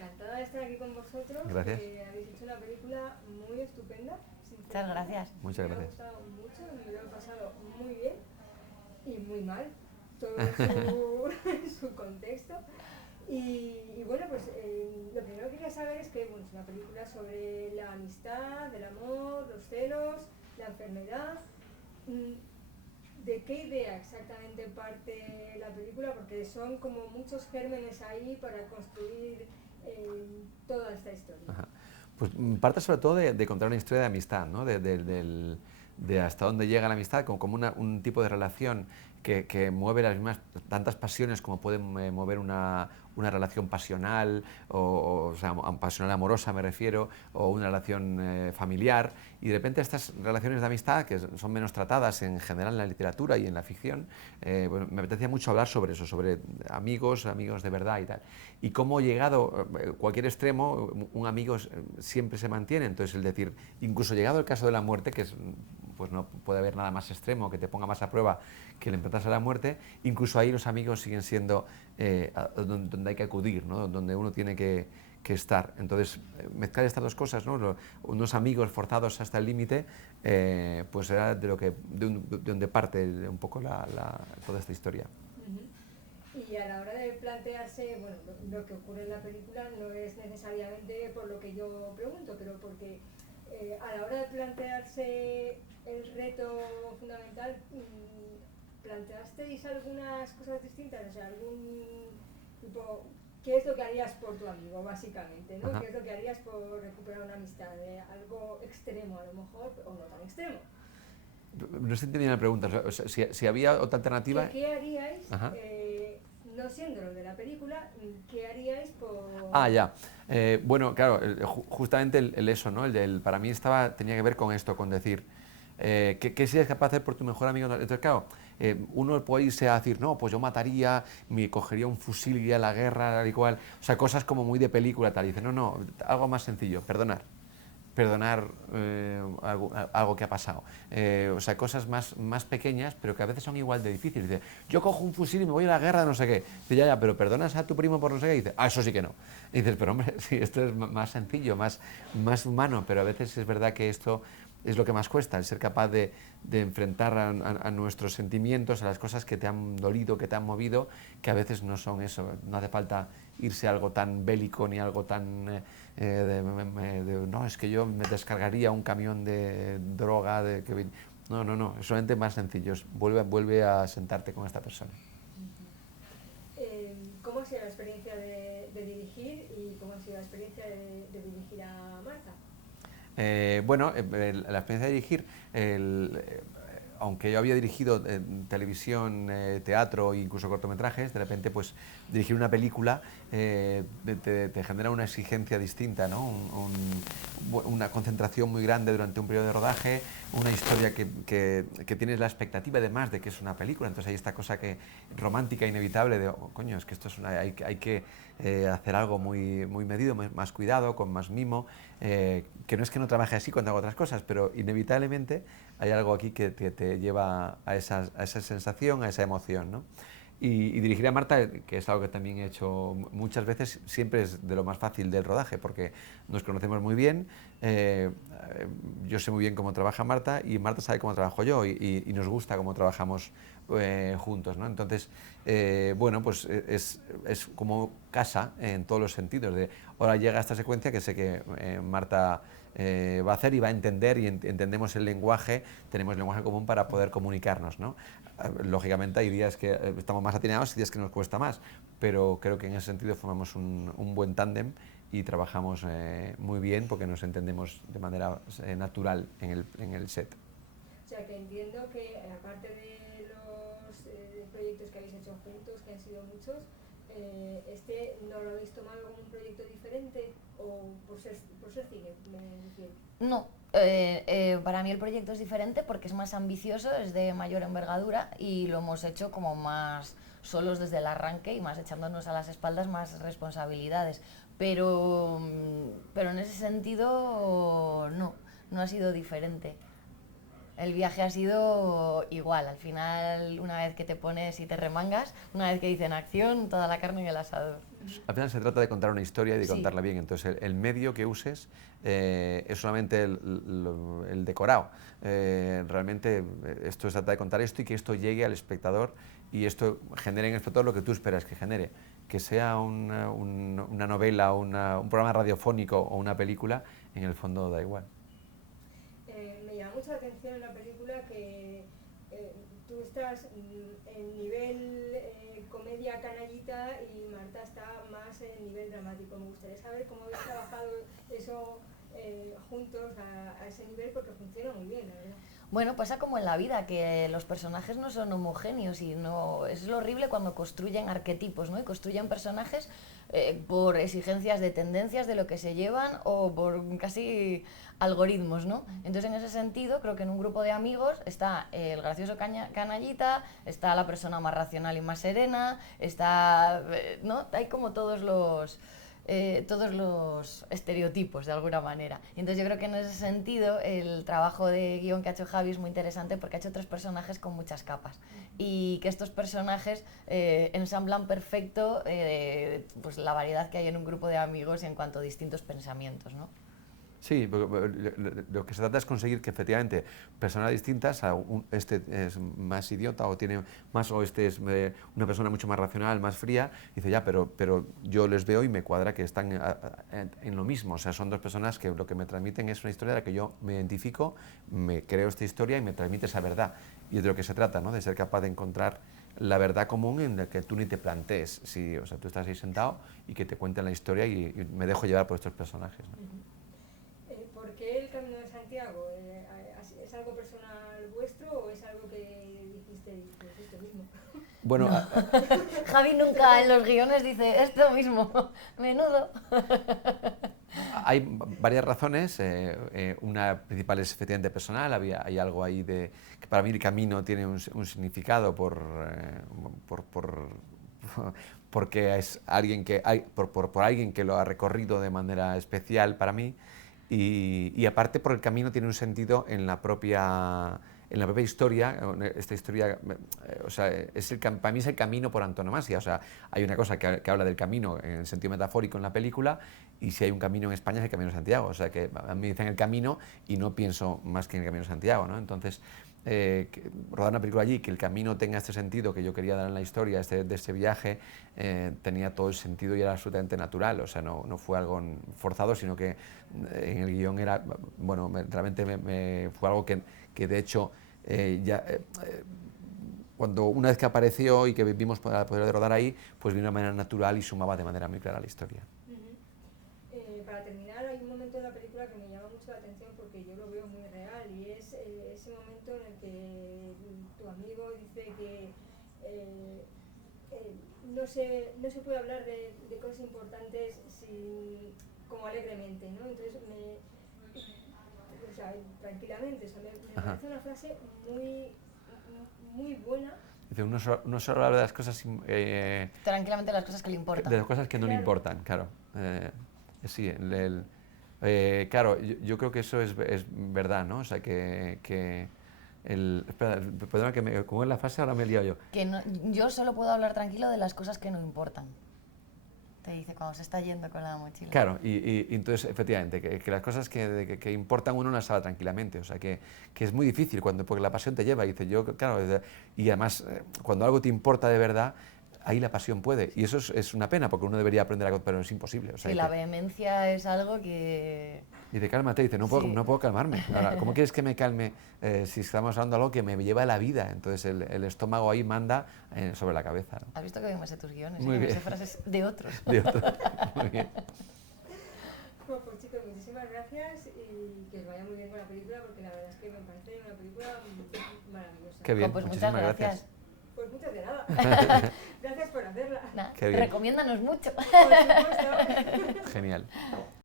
encantada de estar aquí con vosotros. Gracias. Habéis hecho una película muy estupenda. Muchas gracias. Muchas Me ha gracias. gustado mucho, me lo he pasado muy bien y muy mal, todo su contexto. Y bueno, pues lo primero que quería saber es que bueno, es una película sobre la amistad, el amor, los celos, la enfermedad. ¿De qué idea exactamente parte la película? Porque son como muchos gérmenes ahí para construir toda esta historia. Ajá. Pues parte sobre todo de contar una historia de amistad, ¿no? De hasta dónde llega la amistad, como un tipo de relación que mueve las mismas tantas pasiones como puede mover una relación pasional, o sea, pasional amorosa me refiero, o una relación familiar, y de repente estas relaciones de amistad, que son menos tratadas en general en la literatura y en la ficción, pues me apetecía mucho hablar sobre eso, sobre amigos de verdad y tal. Y cómo llegado cualquier extremo, un amigo siempre se mantiene, entonces el decir, incluso llegado el caso de la muerte, que es, pues no puede haber nada más extremo, que te ponga más a prueba que el enfrentarse a la muerte, incluso ahí los amigos siguen siendo donde hay que acudir, ¿no? Donde uno tiene que estar. Entonces, mezclar estas dos cosas, ¿no? Unos amigos forzados hasta el límite, pues era de donde parte un poco toda esta historia. Y a la hora de plantearse, bueno, lo que ocurre en la película no es necesariamente por lo que yo pregunto, pero porque a la hora de plantearse el reto fundamental, ¿planteasteis algunas cosas distintas? O sea, algún tipo, ¿qué es lo que harías por tu amigo, básicamente, ¿no? ¿Qué es lo que harías por recuperar una amistad? Algo extremo a lo mejor, o no tan extremo. No se entendía la pregunta, o sea, si había otra alternativa... ¿Qué haríais, no siendo lo de la película, qué haríais por...? Ah, ya. Bueno, claro, justamente eso, ¿no? Para mí tenía que ver con esto, con decir, ¿qué serías capaz de hacer por tu mejor amigo? Entonces, claro, uno puede irse a decir, no, pues yo mataría, me cogería un fusil, iría a la guerra, tal y cual. O sea, cosas como muy de película, tal. Y dice, no, algo más sencillo, perdonar algo que ha pasado. O sea, cosas más pequeñas, pero que a veces son igual de difíciles. Dice, yo cojo un fusil y me voy a la guerra de no sé qué. Dice, ya, pero perdonas a tu primo por no sé qué. Y dice, eso sí que no. Y dices, pero hombre, sí, esto es más sencillo, más humano, pero a veces es verdad que esto es lo que más cuesta, el ser capaz de enfrentar a nuestros sentimientos, a las cosas que te han dolido, que te han movido, que a veces no son eso. No hace falta irse a algo tan bélico ni algo tan... no, es que yo me descargaría un camión de droga. No, es solamente más sencillo. Vuelve a sentarte con esta persona. ¿Cómo ha sido la experiencia de dirigir y cómo ha sido la experiencia de dirigir a Marta? Bueno, la experiencia de dirigir, aunque yo había dirigido televisión, teatro e incluso cortometrajes, de repente pues dirigir una película te genera una exigencia distinta, ¿no? Una concentración muy grande durante un periodo de rodaje, una historia que tienes la expectativa además de que es una película, entonces hay esta cosa romántica, inevitable de, oh, coño, es que esto hay que hacer algo muy medido, más cuidado, con más mimo, que no es que no trabaje así cuando hago otras cosas, pero inevitablemente hay algo aquí que te lleva a esa sensación, a esa emoción, ¿no? Y dirigir a Marta, que es algo que también he hecho muchas veces, siempre es de lo más fácil del rodaje, porque nos conocemos muy bien, yo sé muy bien cómo trabaja Marta y Marta sabe cómo trabajo yo y nos gusta cómo trabajamos juntos, ¿no? Entonces, bueno, pues es como casa en todos los sentidos. Ahora llega esta secuencia que sé que Marta va a hacer y va a entender y entendemos el lenguaje, tenemos lenguaje común para poder comunicarnos, ¿no? Lógicamente hay días que estamos más atinados y días que nos cuesta más, pero creo que en ese sentido formamos un buen tándem y trabajamos muy bien porque nos entendemos de manera natural en el set. O sea, que entiendo que aparte de los proyectos que habéis hecho juntos, que han sido muchos, este no lo habéis tomado como un proyecto diferente o por ser cine, me refiero. No, para mí el proyecto es diferente porque es más ambicioso, es de mayor envergadura y lo hemos hecho como más solos desde el arranque y más echándonos a las espaldas más responsabilidades. Pero en ese sentido no ha sido diferente. el viaje ha sido igual. Al final, una vez que te pones y te remangas, una vez que dicen acción, toda la carne en el asador. Al final se trata de contar una historia y de Sí. contarla bien. Entonces, el medio que uses es solamente el decorado. Realmente, esto se trata de contar esto y que esto llegue al espectador y esto genere en el espectador lo que tú esperas que genere. Que sea una novela, un programa radiofónico o una película, en el fondo da igual. Me llama mucho la atención en la película que tú estás en nivel comedia canallita y Marta está más en nivel dramático. Me gustaría saber cómo habéis trabajado eso juntos a ese nivel, porque funciona muy bien, la verdad. Bueno, pasa como en la vida, que los personajes no son homogéneos y no es lo horrible cuando construyen arquetipos, ¿no? Y construyen personajes por exigencias de tendencias de lo que se llevan o por casi algoritmos, ¿no? Entonces, en ese sentido, creo que en un grupo de amigos está el gracioso canallita, está la persona más racional y más serena, está, ¿no? Hay como todos los estereotipos de alguna manera. Entonces yo creo que en ese sentido el trabajo de guión que ha hecho Javi es muy interesante porque ha hecho 3 personajes con muchas capas y que estos personajes ensamblan perfecto pues la variedad que hay en un grupo de amigos en cuanto a distintos pensamientos, ¿no? Sí, lo que se trata es conseguir que efectivamente personas distintas, este es más idiota o tiene más, o este es una persona mucho más racional, más fría, dice ya, pero yo les veo y me cuadra que están en lo mismo, o sea, son 2 personas que lo que me transmiten es una historia de la que yo me identifico, me creo esta historia y me transmite esa verdad. Y es de lo que se trata, ¿no? De ser capaz de encontrar la verdad común en la que tú ni te plantees, sí, o sea, tú estás ahí sentado y que te cuenten la historia y me dejo llevar por estos personajes, ¿no? ¿Por qué el Camino de Santiago? ¿Es algo personal vuestro o es algo que dijiste pues esto mismo? Bueno, no. Javi nunca en los guiones dice esto mismo, menudo. Hay varias razones, una principal es efectivamente personal, hay algo ahí de que para mí el camino tiene un significado porque es alguien que por alguien que lo ha recorrido de manera especial para mí y aparte por el camino tiene un sentido en la propia historia. Esta historia, o sea, para mí es el camino por antonomasia. O sea, hay una cosa que habla del camino en el sentido metafórico en la película, y si hay un camino en España es el Camino de Santiago. O sea, que a mí me dicen el camino y no pienso más que en el Camino de Santiago, ¿no? Entonces, rodar una película allí, que el camino tenga este sentido que yo quería dar en la historia de este viaje, tenía todo el sentido y era absolutamente natural. O sea, no fue algo forzado, sino que en el guión era, bueno, realmente fue algo que de hecho cuando una vez que apareció y que vimos para poder rodar ahí, pues vino de manera natural y sumaba de manera muy clara a la historia. Para terminar, hay un momento de la película que me llama mucho la atención porque yo lo veo muy real y es ese momento en el que tu amigo dice que no se puede hablar de cosas importantes como alegremente, ¿no? Entonces o sea, tranquilamente, o sea, me parece una frase muy buena. Dice, uno solo habla de las cosas tranquilamente las cosas que le importan. De las cosas que no le importan, claro. Sí, claro, yo creo que eso es verdad, ¿no? O sea, espera, perdona que como es la frase ahora me he liado yo. Que no, yo solo puedo hablar tranquilo de las cosas que no importan. Te dice cuando se está yendo con la mochila. Claro, y entonces, efectivamente, que las cosas que importan uno no las habla tranquilamente, o sea, que es muy difícil porque la pasión te lleva, y dice yo, claro, y además, cuando algo te importa de verdad, ahí la pasión puede, y eso es una pena, porque uno debería aprender a, pero es imposible. O sea, sí, la vehemencia es algo que... Dice, cálmate, dice, no puedo calmarme. Ahora, ¿cómo quieres que me calme si estamos hablando de algo que me lleva a la vida? Entonces el estómago ahí manda sobre la cabeza, ¿no? ¿Has visto que bien me sé tus guiones? Muy bien. Me sé frases de otros. De otros, muy bien. Bueno, pues chicos, muchísimas gracias y que os vaya muy bien con la película porque la verdad es que me parece una película maravillosa. Qué bien, pues muchísimas muchas gracias. Pues muchas de nada. Gracias por hacerla. Nah, Qué bien. recomiéndanos mucho. Por supuesto. Genial.